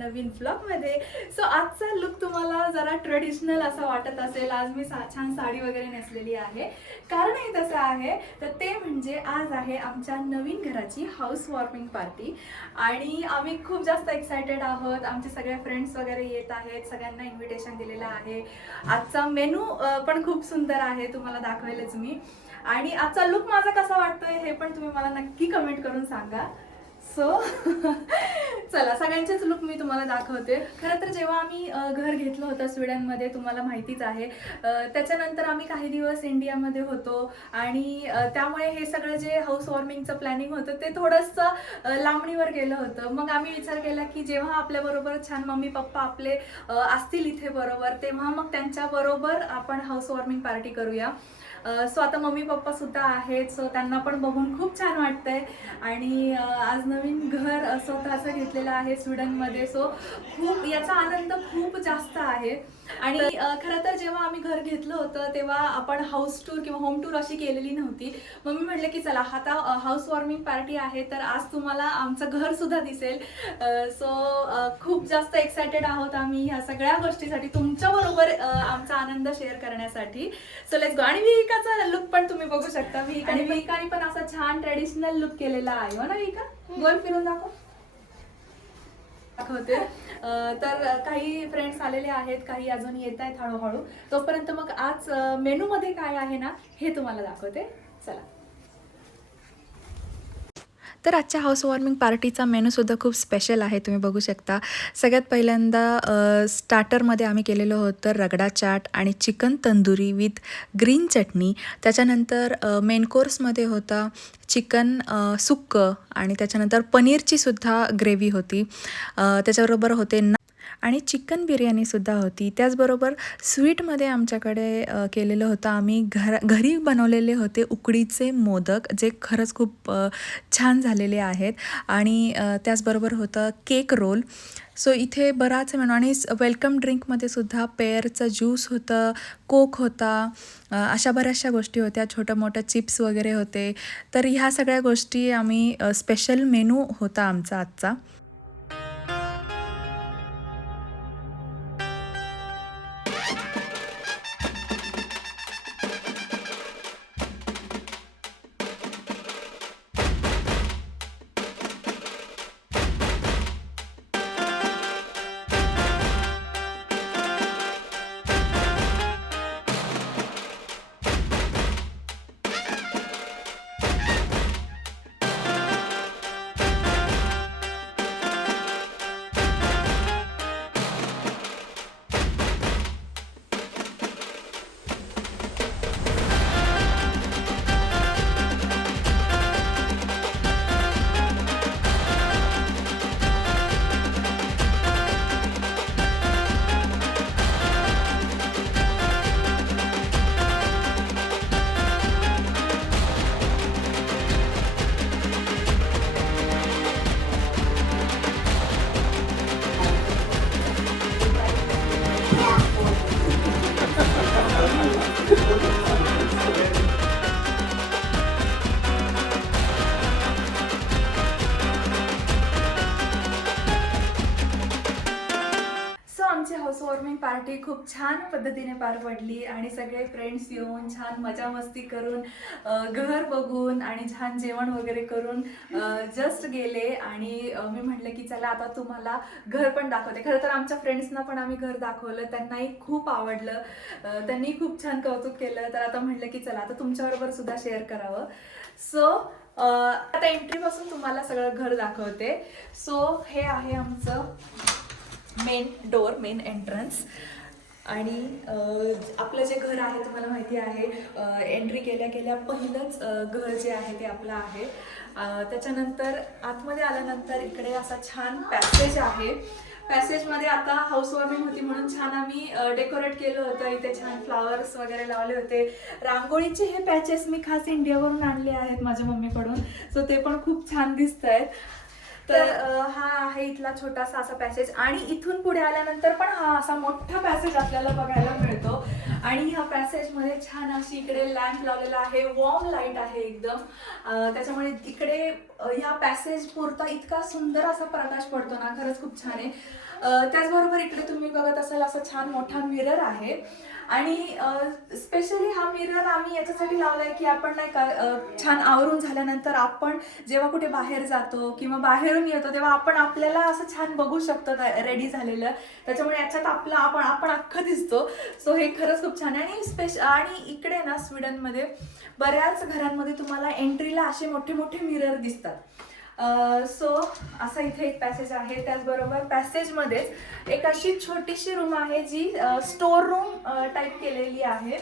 नवीन ब्लॉगमध्ये. सो आजचा लुक तुम्हाला जरा ट्रेडिशनल असा वाटत असेल. आज मी छान साडी वगैरे नेसलेली आहे. कारणही तसं आहे तर ते म्हणजे आज आहे आमच्या नवीन घराची हाऊस वॉर्मिंग पार्टी आणि आम्ही खूप जास्त एक्सायटेड आहोत. आमचे सगळे फ्रेंड्स वगैरे येत आहेत. सगळ्यांना इन्व्हिटेशन दिलेलं आहे. आजचा मेनू पण खूप सुंदर आहे, तुम्हाला दाखवेलच मी. आणि आजचा लुक माझा कसा वाटतोय हे पण तुम्ही मला नक्की कमेंट करून सांगा. सो चला सगळ्यांचेच लुक मी तुम्हाला दाखवते. खरं तर जेव्हा आम्ही घर घेतलं होतं स्वीडनमध्ये, तुम्हाला माहितीच आहे, त्याच्यानंतर आम्ही काही दिवस इंडियामध्ये होतो आणि त्यामुळे हे सगळं जे हाऊस वॉर्मिंगचं प्लॅनिंग होतं ते थोडंसं लांबणीवर गेलं होतं. मग आम्ही विचार केला की जेव्हा आपल्याबरोबर छान मम्मी पप्पा आपले असतील इथे बरोबर, तेव्हा मग त्यांच्याबरोबर आपण हाऊस वॉर्मिंग पार्टी करूया. सो आता मम्मी पप्पा सुद्धा आहेत, सो त्यांना पण बघून खूप छान वाटतंय. आणि आज नवीन घर स्वतःचं घेतलेलं आहे स्वीडनमध्ये. सो खूप याचा आनंद खूप जास्त आहे. आणि खरं तर जेव्हा आम्ही घर घेतलं होतं तेव्हा आपण हाऊस टूर किंवा होम टूर अशी केलेली नव्हती. मम्मी म्हटलं की चला आता हाऊस वॉर्मिंग पार्टी आहे तर आज तुम्हाला आमचं घर सुद्धा दिसेल. सो खूप जास्त एक्सायटेड आहोत आम्ही ह्या सगळ्या गोष्टीसाठी, तुमच्याबरोबर आमचा आनंद शेअर करण्यासाठी. So let's go. आणि विहिकाचा लुक पण तुम्ही बघू शकता. विहिकाने पण असा छान ट्रेडिशनल लुक केलेला आहे. हो ना विहिका? गोल फिरून दाखवते. तर काही फ्रेंड्स आलेले आहेत, काही अजून येत आहेत हळूहळू. तोपर्यंत मग आज मेनू मध्ये काय आहे ना हे तुम्हाला दाखवते. चला. तर आजच्या हाऊस वॉर्मिंग पार्टीचा मेनूसुद्धा खूप स्पेशल आहे, तुम्ही बघू शकता. सगळ्यात पहिल्यांदा स्टार्टरमध्ये आम्ही केलेलं होतं रगडा चाट आणि चिकन तंदुरी विथ ग्रीन चटणी. त्याच्यानंतर मेन कोर्समध्ये होता चिकन सुक्कं आणि त्याच्यानंतर पनीरचीसुद्धा ग्रेव्ही होती. त्याच्याबरोबर होते आणि चिकन बिर्याणीसुद्धा होती. त्याचबरोबर स्वीटमध्ये आमच्याकडे केलेलं होतं आम्ही घरी बनवलेले होते उकडीचे मोदक, जे खरंच खूप छान झालेले आहेत. आणि त्याचबरोबर होतं केक रोल. सो इथे बराच मेनू. आणि वेलकम ड्रिंकमध्ये सुद्धा पेअरचं ज्यूस होतं, कोक होता, अशा बऱ्याचशा गोष्टी होत्या. छोटं मोठं चिप्स वगैरे होते. तर ह्या सगळ्या गोष्टी आम्ही स्पेशल मेनू होता आमचा आजचा. आमची हाऊस वॉर्मिंग पार्टी खूप छान पद्धतीने पार पडली आणि सगळे फ्रेंड्स येऊन छान मजा मस्ती करून घर बघून आणि छान जेवण वगैरे करून जस्ट गेले. आणि मी म्हटलं की चला आता तुम्हाला घर पण दाखवते. खरं तर आमच्या फ्रेंड्सना पण आम्ही घर दाखवलं, त्यांनाही खूप आवडलं, त्यांनी खूप छान कौतुक केलं. तर आता म्हटलं की चला आता तुमच्याबरोबर सुद्धा शेअर करावं. सो आता एंट्रीपासून तुम्हाला सगळं घर दाखवते. सो हे आहे आमचं मेन डोअर, मेन एंट्रन्स. आणि आपलं जे घर आहे तुम्हाला माहिती आहे, एंट्री केल्या केल्या पहिलंच घर जे आहे ते आपलं आहे. त्याच्यानंतर आतमध्ये आल्यानंतर इकडे असा छान पॅसेज आहे. पॅसेजमध्ये आता हाऊस वॉर्मिंग होती म्हणून छान आम्ही डेकोरेट केलं होतं. इथे छान फ्लावर्स वगैरे लावले होते. रांगोळीचे हे पॅचेस मी खास इंडियावरून आणले आहेत माझ्या मम्मीकडून. सो ते पण खूप छान दिसत आहेत. तर हा आहे इथला छोटासा असा पॅसेज. आणि इथून पुढे आल्यानंतर पण हा असा मोठा पॅसेज आपल्याला बघायला मिळतो. आणि ह्या पॅसेजमध्ये छान अशी इकडे लॅम्प लावलेला आहे, वॉर्म लाईट आहे एकदम. त्याच्यामुळे इकडे ह्या पॅसेज पुरता इतका सुंदर असा प्रकाश पडतो ना, खरंच खूप छान आहे. त्याचबरोबर इकडे तुम्ही बघत असाल असा छान मोठा मिरर आहे आणि स्पेशली हा मिरर आम्ही याच्यासाठी लावलाय की आपण नाही का छान आवरून झाल्यानंतर आपण जेव्हा कुठे बाहेर जातो किंवा बाहेरून येतो तेव्हा आपण आपल्याला असं छान बघू शकतो रेडी झालेलं. त्याच्यामुळे याच्यात आपण अख्खं दिसतो. सो हे खरंच खूप छान आहे. आणि आणि इकडे ना स्वीडनमध्ये बऱ्याच घरांमध्ये तुम्हाला एंट्रीला असे मोठे मोठे मिरर दिसतात. सो असा इथे एक पॅसेज आहे. त्याचबरोबर पॅसेजमध्येच एक अशी छोटीशी रूम आहे जी स्टोर रूम टाईप केलेली आहे,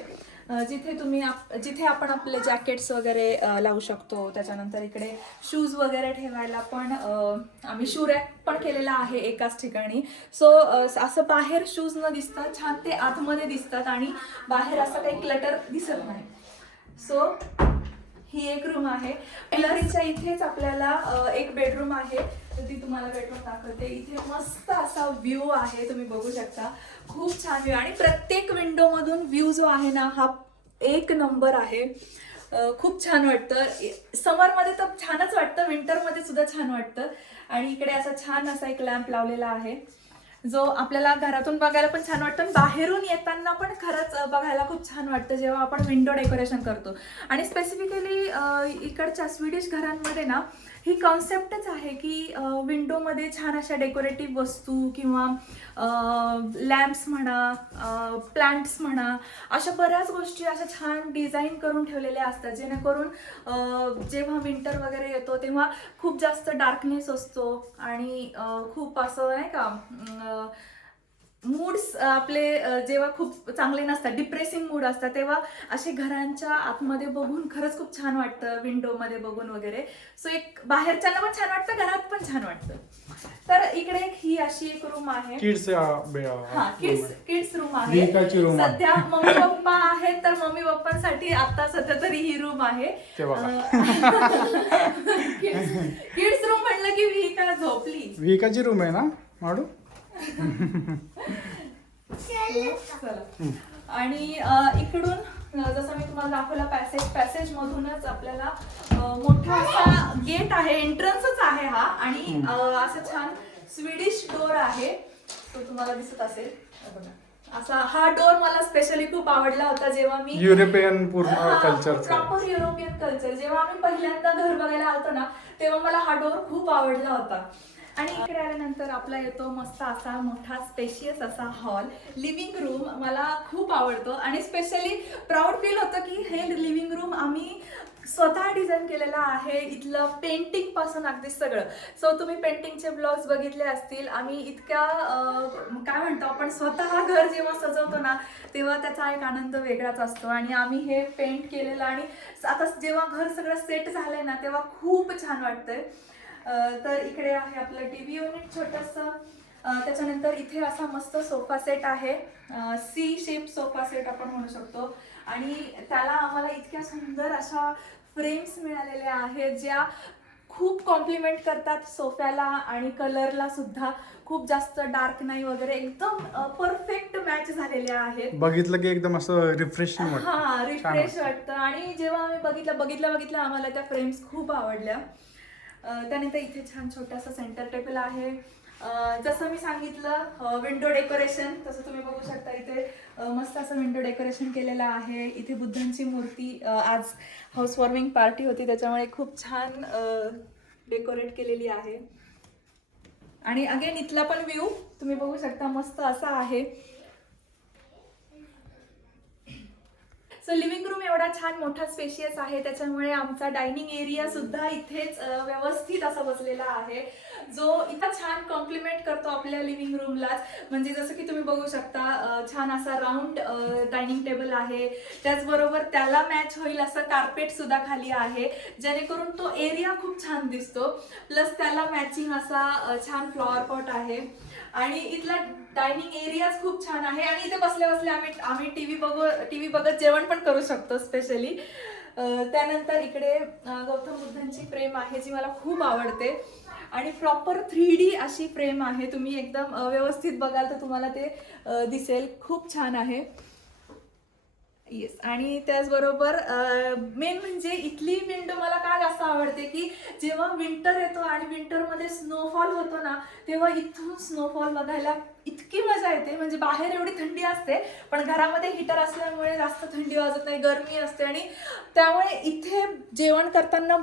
जिथे आपण आपले जॅकेट्स वगैरे लावू शकतो. त्याच्यानंतर इकडे शूज वगैरे ठेवायला पण आम्ही शू रॅक पण केलेला आहे एकाच ठिकाणी. सो असं बाहेर शूज न दिसता छान ते आतमध्ये दिसतात आणि बाहेर असं काही क्लटर दिसत नाही. सो ही एक रूम आहे. गॅलरीच्या इथेच आपल्याला एक बेडरूम आहे, तर ती तुम्हाला बेडरूम दाखवते. इथे मस्त असा व्ह्यू आहे, तुम्ही बघू शकता. खूप छान व्ह्यू आणि प्रत्येक विंडो मधून व्ह्यू जो आहे ना हा एक नंबर आहे. खूप छान वाटतं. समरमध्ये तर छानच वाटतं, विंटरमध्ये सुद्धा छान वाटतं. आणि इकडे असा छान असा एक लॅम्प लावलेला आहे जो आपल्याला घरातून बघायला पण छान वाटतं आणि बाहेरून येताना पण खरंच बघायला खूप छान वाटतं जेव्हा आपण विंडो डेकोरेशन करतो. आणि स्पेसिफिकली इकडच्या स्वीडिश घरांमध्ये ना ही कॉन्सेप्टच आहे की विंडोमध्ये छान अशा डेकोरेटिव्ह वस्तू किंवा लॅम्प्स म्हणा, प्लांट्स म्हणा, अशा बऱ्याच गोष्टी अशा छान डिझाईन करून ठेवलेल्या असतात, जेणेकरून जेव्हा विंटर वगैरे येतो तेव्हा खूप जास्त डार्कनेस असतो आणि खूप असं नाही का मूड्स आपले जेव्हा खूप चांगले नसतात, डिप्रेसिंग मूड असतात, तेव्हा असे घरांच्या आतमध्ये बघून खरंच खूप छान वाटतं, विंडोमध्ये बघून वगैरे. सो एक बाहेरच्याला पण छान वाटतं, घरात पण छान वाटतं. तर इकडे ही अशी एक रूम आहे, किड्स रूम आहे. सध्या मम्मी पप्पा आहेत तर मम्मी पप्पांसाठी आता सध्या तरी ही रूम आहे. किड्स रूम म्हणलं की विहिका झोपली. विहिकाची रूम आहे ना माडू. आणि इकडून जसं मी तुम्हाला दाखवला पॅसेज मधूनच आपल्याला मोठा असा गेट आहे, एंट्रन्सच आहे हा. आणि असं छान स्वीडिश डोर आहे, तो तुम्हाला दिसत असेल. असा हा डोर मला स्पेशली खूप आवडला होता जेव्हा मी युरोपियन पूर्ण कल्चर, प्रॉपर युरोपियन कल्चर, जेव्हा आम्ही पहिल्यांदा घर बघायला आलतो ना तेव्हा मला हा डोर खूप आवडला होता. आणि इकडे आल्यानंतर आपला येतो मस्त असा मोठा स्पेशियस असा हॉल. लिव्हिंग रूम मला खूप आवडतो आणि स्पेशली प्राऊड फील होतं की हे लिव्हिंग रूम आम्ही स्वतः डिझाईन केलेला आहे. इथलं पेंटिंग पासून अगदी सगळं. सो तुम्ही पेंटिंगचे ब्लॉग्स बघितले असतील. आम्ही इतक्या काय म्हणतो आपण स्वतः घर जेव्हा सजवतो ना तेव्हा त्याचा एक आनंद वेगळाच असतो. आणि आम्ही हे पेंट केलेलं आणि आता जेव्हा घर सगळं सेट झालंय ना तेव्हा खूप छान वाटतंय. तर इकडे आहे आपलं टीव्ही युनिट छोटंसं. त्याच्यानंतर इथे असा मस्त सोफा सेट आहे, सी शेप सोफा सेट आपण म्हणू शकतो. आणि त्याला आम्हाला इतक्या सुंदर अशा फ्रेम्स मिळालेल्या आहेत ज्या खूप कॉम्प्लिमेंट करतात सोफ्याला आणि कलरला सुद्धा. खूप जास्त डार्क नाही वगैरे, एकदम परफेक्ट मॅच झालेल्या आहेत. बघितलं की एकदम असं रिफ्रेशिंग वाटतं. हा, रिफ्रेश वाटतं. आणि जेव्हा आम्ही बघितलं आम्हाला त्या फ्रेम्स खूप आवडल्या. त्यानंतर इथे छान छोटासा सेंटर टेबल आहे. जसं मी सांगितलं विंडो डेकोरेशन, तसं तुम्ही बघू शकता इथे मस्त असं विंडो डेकोरेशन केलेलं आहे. इथे बुद्धांची मूर्ती, आज हाऊस वॉर्मिंग पार्टी होती त्याच्यामुळे खूप छान डेकोरेट केलेली आहे. आणि अगेन इथला पण व्ह्यू तुम्ही बघू शकता, मस्त असा आहे. सो लिव्हिंग रूम एवढा छान मोठा स्पेशियस आहे, त्याच्यामुळे आमचा डायनिंग एरिया सुद्धा इथेच व्यवस्थित असा बसलेला आहे, जो इतका छान कॉम्प्लिमेंट करतो आपल्या लिव्हिंग रूमलाच. म्हणजे जसं की तुम्ही बघू शकता छान असा राऊंड डायनिंग टेबल आहे. त्याचबरोबर त्याला मॅच होईल असं कार्पेट सुद्धा खाली आहे, जेणेकरून तो एरिया खूप छान दिसतो. प्लस त्याला मॅचिंग असा छान फ्लॉवर पॉट आहे. आणि इथला डायनिंग एरियाच खूप छान आहे. आणि इथे बसल्या बसल्या आम्ही टीव्ही बघत जेवण पण करू शकतो स्पेशली. त्यानंतर इकडे गौतम बुद्धांची फ्रेम आहे जी मला खूप आवडते. आणि प्रॉपर 3D अशी फ्रेम आहे. तुम्ही एकदम व्यवस्थित बघाल तर तुम्हाला ते दिसेल, खूप छान आहे. येस. आणि त्याचबरोबर मेन म्हणजे इथली विंडो मला का जास्त आवडते की जेव्हा विंटर येतो आणि विंटरमध्ये स्नोफॉल होतो ना, तेव्हा इथून स्नोफॉल बघायला इतकी मजा येते. म्हणजे बाहेर एवढी थंडी असते पण घरामध्ये हीटर असल्यामुळे जास्त थंडी वाजत नाही, गरमी असते. आणि त्यामुळे इथे जेवण करताना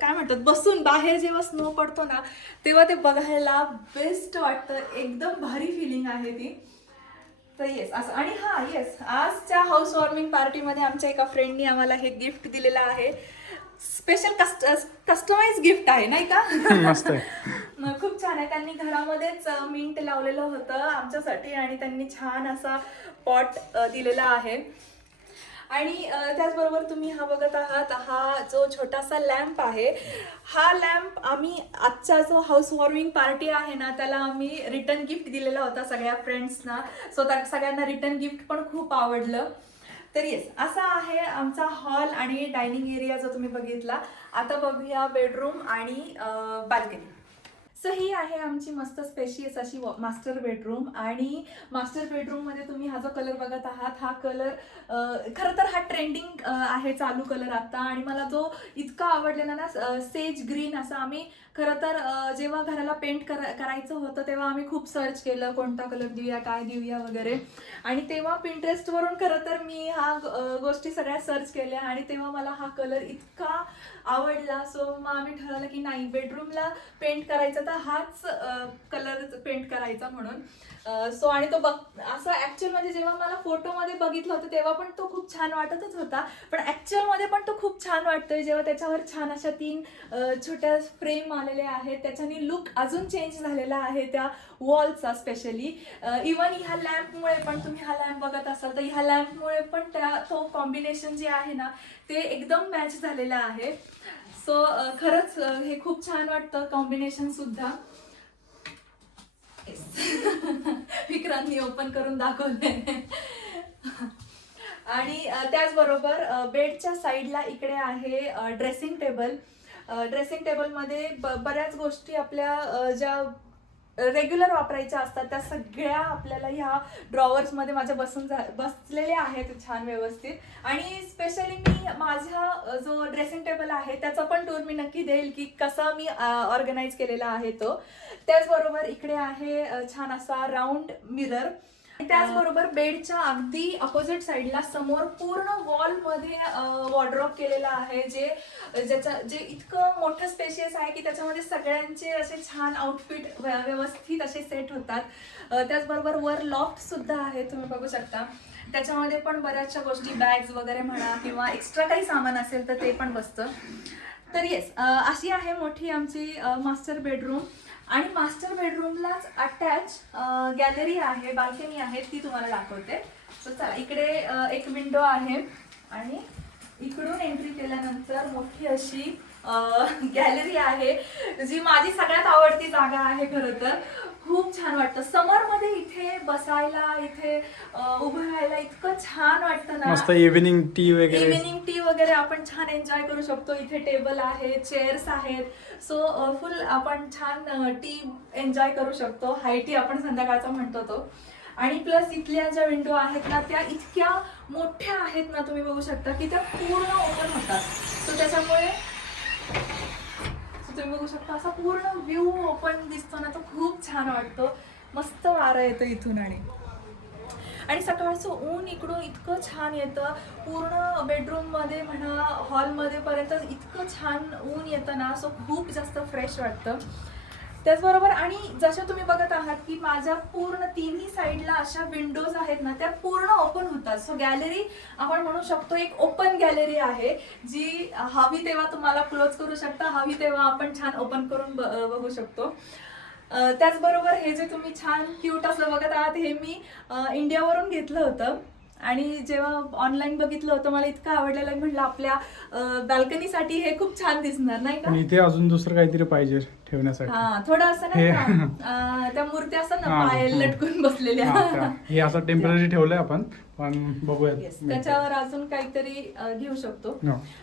काय म्हणतात, बसून बाहेर जेव्हा स्नो पडतो ना तेव्हा ते बघायला बेस्ट वाटतं. एकदम भारी फिलिंग आहे ती. तर येस असं. आणि हा येस, आजच्या हाऊस वॉर्मिंग पार्टीमध्ये आमच्या एका फ्रेंडनी आम्हाला हे गिफ्ट दिलेलं आहे. स्पेशल कस्टमाइज गिफ्ट आहे नाही का? मस्त आहे. मग खूप छान आहे. त्यांनी घरामध्येच मिंट लावलेलं होतं आमच्यासाठी आणि त्यांनी छान असा पॉट दिलेला आहे. आणि त्याचबरोबर तुम्ही हा बघत आहात, हा जो छोटासा लॅम्प आहे, हा लॅम्प आम्ही आजचा जो हाऊस वॉर्मिंग पार्टी आहे ना त्याला आम्ही रिटर्न गिफ्ट दिलेला होता सगळ्या फ्रेंड्सना. सो त्या सगळ्यांना रिटर्न गिफ्ट पण खूप आवडलं. तर येस, असा आहे आमचा हॉल आणि डायनिंग एरिया जो तुम्ही बघितला. आता बघूया बेडरूम आणि बाल्कनी. सो ही आहे आमची मस्त स्पेशियस अशी मास्टर बेडरूम. आणि मास्टर बेडरूममध्ये तुम्ही हा जो कलर बघत आहात, हा कलर खरं तर हा ट्रेंडिंग आहे, चालू कलर आता. आणि मला जो इतका आवडलेला ना, सेज ग्रीन असा. आम्ही खरं तर जेव्हा घराला पेंट करायचं होतं तेव्हा आम्ही खूप सर्च केलं कोणता कलर देऊया, काय देऊया वगैरे. आणि तेव्हा पिंटरेस्टवरून खरं तर मी गोष्टी सगळ्या सर्च केल्या आणि तेव्हा मला हा कलर इतका आवडला. सो मग आम्ही ठरवलं की नाही, बेडरूमला पेंट करायचा तर हाच कलर पेंट करायचा म्हणून. सो आणि तो असं ऍक्च्युअल म्हणजे जेव्हा मला फोटोमध्ये बघितलं होतं तेव्हा पण तो खूप छान वाटतच होता, पण ऍक्च्युअल मध्ये पण तो खूप छान वाटतोय जेव्हा त्याच्यावर छान अशा 3 छोट्या फ्रेम आलेल्या आहेत. त्याच्याने लुक अजून चेंज झालेला आहे त्या वॉलचा स्पेशली. इवन ह्या लॅम्पमुळे पण, तुम्ही हा लॅम्प बघत असाल तर ह्या लॅम्पमुळे पण तो कॉम्बिनेशन जे आहे ना ते एकदम मॅच झालेलं आहे. सो खरंच हे खूप छान वाटतं कॉम्बिनेशन सुद्धा. विक्रांतनी ओपन करून दाखवले. आणि त्याचबरोबर बेडच्या साईडला इकडे आहे ड्रेसिंग टेबल. ड्रेसिंग टेबलमध्ये बऱ्याच गोष्टी आपल्या ज्या रेग्युलर वापरायच्या असतात त्या सगळ्या आपल्याला ह्या ड्रॉवर्समध्ये माझ्या बसलेल्या आहेत छान व्यवस्थित. आणि स्पेशली मी माझा जो ड्रेसिंग टेबल आहे त्याचा पण टूर मी नक्की देईल की कसा मी ऑर्गनाईज केलेला आहे तो. त्याचबरोबर इकडे आहे छान असा राऊंड मिरर. त्याचबरोबर बेडच्या अगदी अपोजिट साईडला समोर पूर्ण वॉलमध्ये वॉर्डरोब केलेला आहे, जे इतकं मोठं स्पेशियस आहे की त्याच्यामध्ये सगळ्यांचे असे छान आउटफिट व्यवस्थित असे सेट होतात. त्याचबरोबर वर लॉफ्ट सुद्धा आहे, तुम्ही बघू शकता. त्याच्यामध्ये पण बऱ्याचशा गोष्टी, बॅग्स वगैरे म्हणा किंवा एक्स्ट्रा काही सामान असेल तर ते पण बसतं. तर येस, अशी आहे मोठी आमची मास्टर बेडरूम. आणि मास्टर बेडरूमलाच अटॅच गॅलरी आहे, बाल्कनी आहे, ती तुम्हाला दाखवते. सो चला, इकडे एक विंडो आहे आणि इकडून एंट्री केल्यानंतर मोठी अशी गॅलरी आहे, जी माझी सगळ्यात आवडती जागा आहे. खरं तर खूप छान वाटतं समरमध्ये इथे बसायला, इथे उभं राहायला इतकं छान वाटतं ना. मस्त इव्हिनिंग टी वगैरे आपण छान एन्जॉय करू शकतो. इथे टेबल आहे, चेअर्स आहेत. सो फुल आपण छान टी एन्जॉय करू शकतो. हाय टी आपण संध्याकाळचा म्हणतो तो. आणि प्लस इथल्या ज्या विंडो आहेत ना त्या इतक्या मोठ्या आहेत ना, तुम्ही बघू शकता की त्या पूर्ण ओपन होतात. सो त्याच्यामुळे तुम्ही बघू शकता असा पूर्ण व्ह्यू ओपन दिसतो ना, तो खूप छान वाटतो. मस्त वारा येतो इथून. आणि सकाळचं ऊन इकडून इतकं छान येतं, पूर्ण बेडरूममध्ये म्हणा, हॉलमध्ये पर्यंत इतकं छान ऊन येतं ना. सो खूप जास्त फ्रेश वाटतं. त्याचबरोबर आणि जसं तुम्ही बघत आहात की माझ्या पूर्ण तिन्ही साईडला अशा विंडोज आहेत ना, त्या पूर्ण ओपन होतात. सो गॅलरी आपण म्हणू शकतो एक ओपन गॅलरी आहे, जी हवी तेव्हा तुम्हाला क्लोज करू शकता, हवी तेव्हा आपण छान ओपन करून बघू शकतो. त्याचबरोबर हे जे तुम्ही छान क्यूट असं बघत आहात, हे मी इंडियावरून घेतलं होतं. आणि जेव्हा ऑनलाईन बघितलं होतं मला इतकं आवडलेलं, म्हटलं आपल्या बाल्कनीसाठी हे खूप छान दिसणार नाही का. इथे अजून दुसरं काहीतरी पाहिजे ठेवण्यासाठी. हा, थोडं असं नाही का, त्या मूर्त्या असतात ना पाय लटकून बसलेल्या, हे असं टेम्पररी ठेवलंय आपण, पण बघूया त्याच्यावर अजून काहीतरी घेऊ शकतो.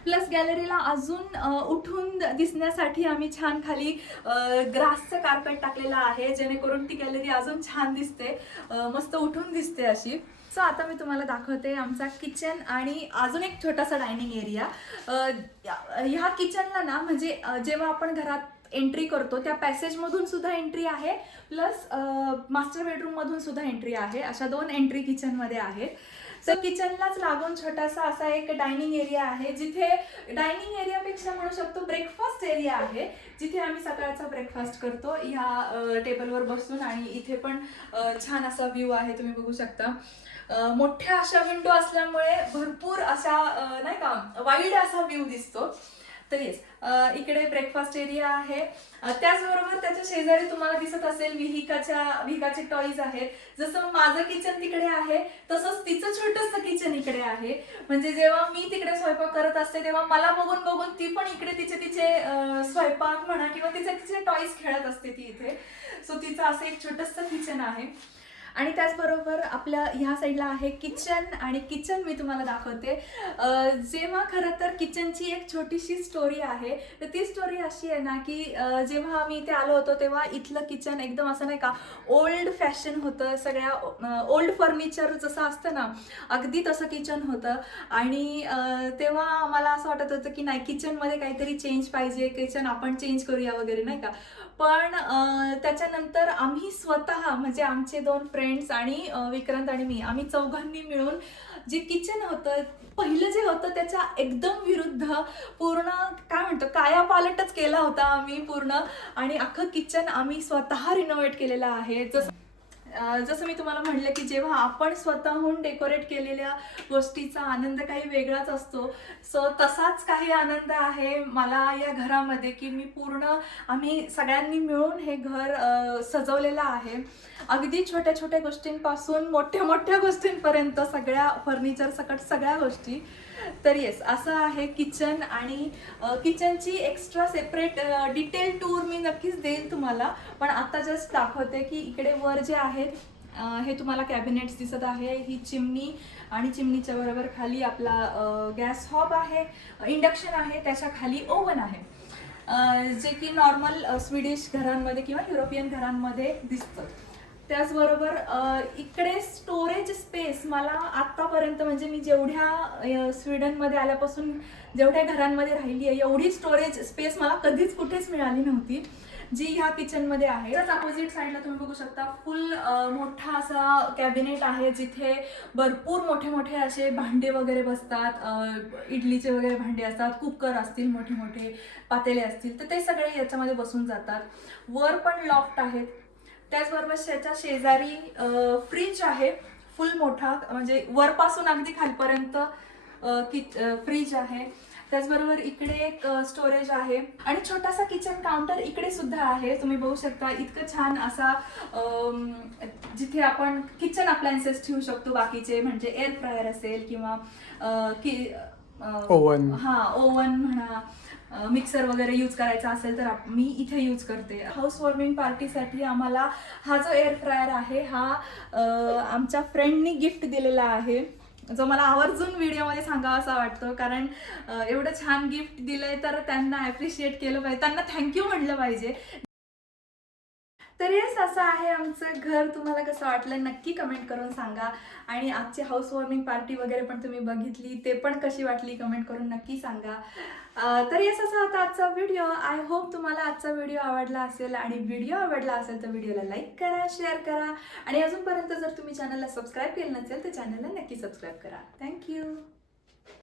प्लस गॅलरीला अजून उठून दिसण्यासाठी आम्ही छान खाली ग्रासचं कार्पेट टाकलेलं आहे, जेणेकरून ती गॅलरी अजून छान दिसते, मस्त उठून दिसते अशी. सो आता मी तुम्हाला दाखवते आमचा किचन आणि अजून एक छोटासा डायनिंग एरिया. ह्या किचनला ना म्हणजे जेव्हा आपण घरात एंट्री करतो त्या पॅसेजमधून सुद्धा एंट्री आहे, प्लस मास्टर बेडरूममधून सुद्धा एंट्री आहे. अशा 2 एंट्री किचनमध्ये आहेत. तर किचनलाच लागून छोटासा असा एक डायनिंग एरिया आहे, जिथे डायनिंग एरियापेक्षा म्हणू शकतो ब्रेकफास्ट एरिया आहे, जिथे आम्ही सकाळचा ब्रेकफास्ट करतो ह्या टेबलवर बसून. आणि इथे पण छान असा व्ह्यू आहे, तुम्ही बघू शकता. मोठ्या अशा विंडो असल्यामुळे भरपूर अशा नाही का वाईड असा व्ह्यू दिसतो. तर येस, इकडे ब्रेकफास्ट एरिया आहे. त्याचबरोबर त्याच्या शेजारी तुम्हाला दिसत असेल विहिकाचे टॉईज आहेत. जसं माझं किचन तिकडे आहे तसंच तिचं छोटंसं किचन इकडे आहे. म्हणजे जेव्हा मी तिकडे स्वयंपाक करत असते तेव्हा मला बघून बघून ती पण इकडे तिचे स्वयंपाक म्हणा किंवा तिचे टॉईज खेळत असते ती इथे. सो तिचं असं एक छोटंसं किचन आहे. आणि त्याचबरोबर आपल्या ह्या साईडला आहे किचन. आणि किचन मी तुम्हाला दाखवते. जेव्हा खरं तर किचनची एक छोटीशी स्टोरी आहे. तर ती स्टोरी अशी आहे ना की जेव्हा आम्ही इथे आलो होतो तेव्हा इथलं किचन एकदम असं नाही का ओल्ड फॅशन होतं. सगळ्या ओल्ड फर्निचर जसं असतं ना अगदी तसं किचन होतं. आणि तेव्हा मला असं वाटत होतं की नाही, किचनमध्ये काहीतरी चेंज पाहिजे, किचन आपण चेंज करूया वगैरे नाही का. पण त्याच्यानंतर आम्ही स्वतः म्हणजे आमचे 2 फ्रेंड्स आणि विक्रांत आणि मी, आम्ही चौघांनी मिळून जे किचन होतं पहिलं जे होतं त्याच्या एकदम विरुद्ध पूर्ण काय म्हणतो कायापालटच केला होता आम्ही पूर्ण. आणि अख्खं किचन आम्ही स्वतः रिनोव्हेट केलेलं आहे. जसं मी तुम्हाला म्हटलं की जेव्हा आपण स्वतःहून डेकोरेट केलेल्या गोष्टीचा आनंद काही वेगळाच असतो. सो तसाच काही आनंद आहे मला या घरामध्ये की आम्ही सगळ्यांनी मिळून हे घर सजवलेलं आहे. अगदी छोट्या छोट्या गोष्टींपासून मोठ्या मोठ्या गोष्टींपर्यंत सगळ्या फर्निचर सकट सगळ्या गोष्टी. तर येस, असं आहे किचन. आणि किचनची एक्स्ट्रा सेपरेट डिटेल टूर मी नक्कीच देईन तुम्हाला. पण आता जस्ट दाखवते की इकडे वर जे आहेत हे तुम्हाला कॅबिनेट्स दिसत आहे. ही चिमणी आणि चिमणीच्या बरोबर खाली आपला गॅस हॉब आहे, इंडक्शन आहे, त्याच्या खाली ओव्हन आहे, जे की नॉर्मल स्वीडिश घरांमध्ये किंवा युरोपियन घरांमध्ये दिसतं. त्याचबरोबर इकडे स्टोरेज स्पेस मला आत्तापर्यंत म्हणजे मी जेवढ्या स्वीडनमध्ये आल्यापासून जेवढ्या घरांमध्ये राहिली आहे एवढी स्टोरेज स्पेस मला कधीच कुठेच मिळाली नव्हती, जी ह्या किचनमध्ये आहे. त्याच अपोजिट साईडला तुम्ही बघू शकता फुल मोठा असा कॅबिनेट आहे, जिथे भरपूर मोठे मोठे असे भांडे वगैरे बसतात. इडलीचे वगैरे भांडे असतात, कुकर असतील, मोठे मोठे पातेले असतील, तर ते सगळे याच्यामध्ये बसून जातात. वर पण लॉफ्ट आहेत. त्याचबरोबर त्याच्या शेजारी फ्रीज आहे फुल मोठा, म्हणजे वरपासून अगदी खालपर्यंत फ्रीज आहे. त्याचबरोबर इकडे एक स्टोरेज आहे आणि छोटासा किचन काउंटर इकडे सुद्धा आहे. तुम्ही बघू शकता इतकं छान असा जिथे आपण किचन अप्लायन्सेस ठेवू शकतो बाकीचे, म्हणजे एअर फ्रायर असेल किंवा ओव्हन म्हणा, मिक्सर वगैरे यूज करायचा असेल तर मी इथे यूज करते. हाऊस वॉर्मिंग पार्टीसाठी आम्हाला हा जो एअर फ्रायर आहे हा आमच्या फ्रेंडनी गिफ्ट दिलेला आहे, जो मला आवर्जून व्हिडिओमध्ये सांगावा असा वाटतो. कारण एवढं छान गिफ्ट दिलंय तर त्यांना ॲप्रिशिएट केलं पाहिजे, त्यांना थँक्यू म्हटलं पाहिजे. तर हेच असं आहे आमचं घर. तुम्हाला कसं वाटलं नक्की कमेंट करून सांगा. आणि आजची हाऊस वॉर्मिंग पार्टी वगैरे पण तुम्ही बघितली, ते पण कशी वाटली कमेंट करून नक्की सांगा. तर हेच असं होता आजचा व्हिडिओ. आय होप तुम्हाला आजचा व्हिडिओ आवडला असेल. आणि व्हिडिओ आवडला असेल तर व्हिडिओला लाईक करा, शेअर करा. आणि अजूनपर्यंत जर तुम्ही चॅनलला सबस्क्राईब केलं नसेल तर चॅनलला नक्की सबस्क्राईब करा. थँक्यू.